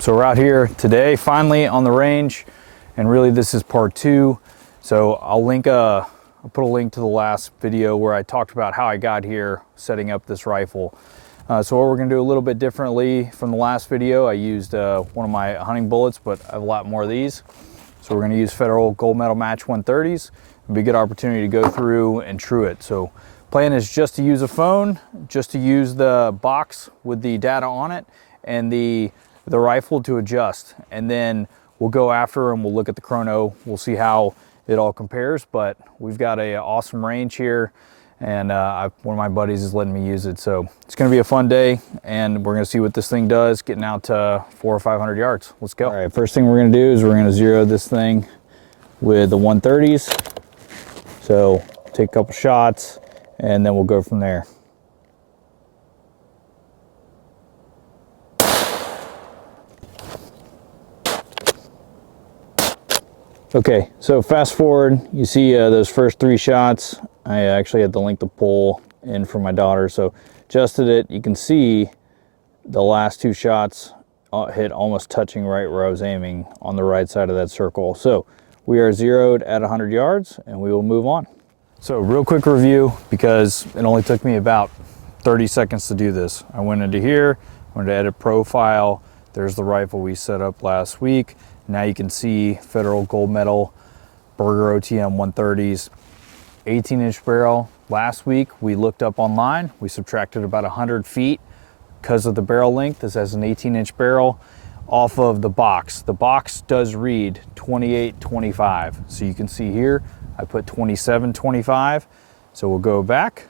So we're out here today, finally on the range, and really this is part 2. So I'll put a link to the last video where I talked about how I got here setting up this rifle. So what we're gonna do a little bit differently from the last video, I used one of my hunting bullets, but I have a lot more of these. So we're gonna use Federal Gold Medal Match 130s. It'll be a good opportunity to go through and true it. So plan is just to use a phone, just to use the box with the data on it, and the rifle to adjust. And then we'll go after and we'll look at the chrono. We'll see how it all compares, but we've got an awesome range here, and one of my buddies is letting me use it. So it's gonna be a fun day, and we're gonna see what this thing does, getting out to 400 or 500 yards. Let's go. All right, first thing we're gonna do is we're gonna zero this thing with the 130s. So take a couple shots, and then we'll go from there. Okay, so fast forward, you see those first 3 shots. I actually had to link the pole in for my daughter, so adjusted it. You can see the last 2 shots hit almost touching right where I was aiming on the right side of that circle. So we are zeroed at 100 yards, and we will move on. So real quick review, because it only took me about 30 seconds to do this. I went into here, went to edit profile. There's the rifle we set up last week. Now you can see Federal Gold Medal Burger OTM 130s, 18-inch barrel. Last week we looked up online, we subtracted about 100 feet because of the barrel length. This has an 18-inch barrel off of the box. The box does read 28.25. So you can see here, I put 27.25. So we'll go back,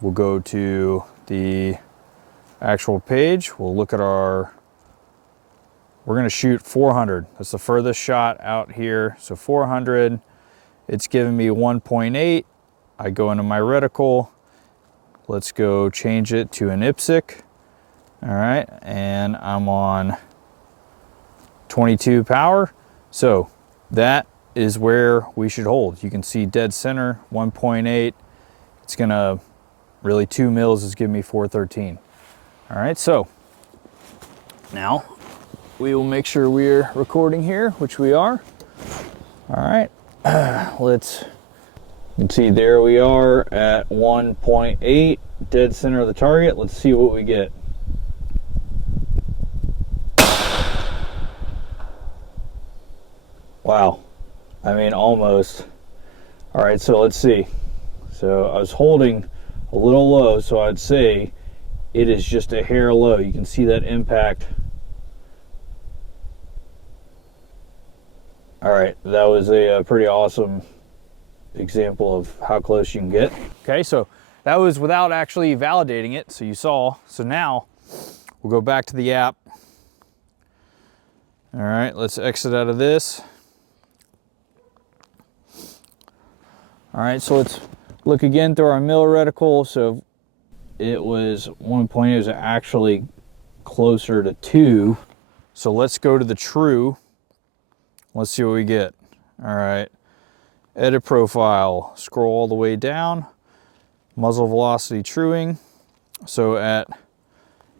we'll go to the actual page, we'll look at our, we're gonna shoot 400. That's the furthest shot out here. So 400, it's giving me 1.8. I go into my reticle. Let's go change it to an IPSC. All right, and I'm on 22 power. So that is where we should hold. You can see dead center, 1.8. It's gonna, really 2 mils is giving me 413. All right, so now we will make sure we're recording here, which we are. All right, let's, you can see there we are at 1.8, dead center of the target. Let's see what we get. Wow, I mean, almost. All right, so let's see. So I was holding a little low, so I'd say it is just a hair low. You can see that impact. All right, that was a pretty awesome example of how close you can get. Okay, so that was without actually validating it, so you saw. So now we'll go back to the app. All right, let's exit out of this. All right, so let's look again through our mill reticle. So it was 1.8, it was actually closer to 2. So let's go to the true. Let's see what we get. All right, edit profile, scroll all the way down, muzzle velocity truing. So at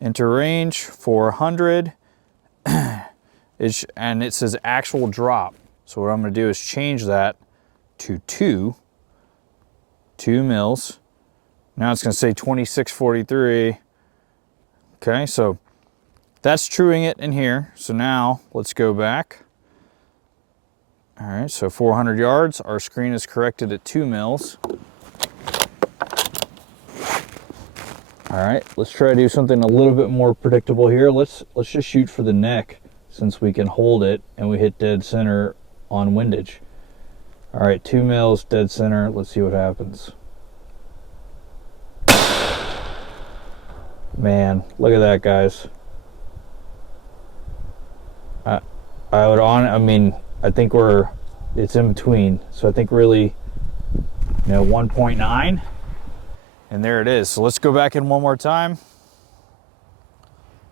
enter range 400, and it says actual drop. So what I'm gonna do is change that to 2 mils. Now it's gonna say 2643. Okay, so that's truing it in here. So now let's go back. All right, so 400 yards, our screen is corrected at 2 mils. All right, let's try to do something a little bit more predictable here. Let's just shoot for the neck, since we can hold it and we hit dead center on windage. All right, 2 mils, dead center. Let's see what happens. Man, look at that, guys. I think it's in between. So I think really, 1.9. And there it is. So let's go back in one more time.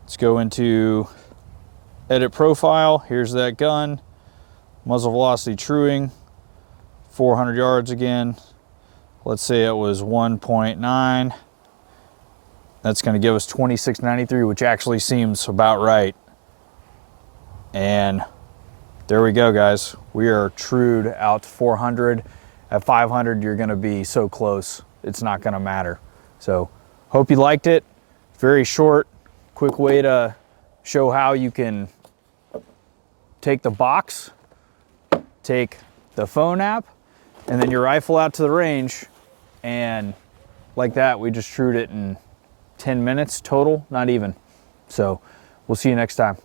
Let's go into edit profile. Here's that gun. Muzzle velocity truing. 400 yards again. Let's say it was 1.9. That's going to give us 2693, which actually seems about right. And there we go, guys. We are trued out to 400. At 500, you're gonna be so close, it's not gonna matter. So, hope you liked it. Very short, quick way to show how you can take the box, take the phone app, and then your rifle out to the range, and like that, we just trued it in 10 minutes total, not even. So, we'll see you next time.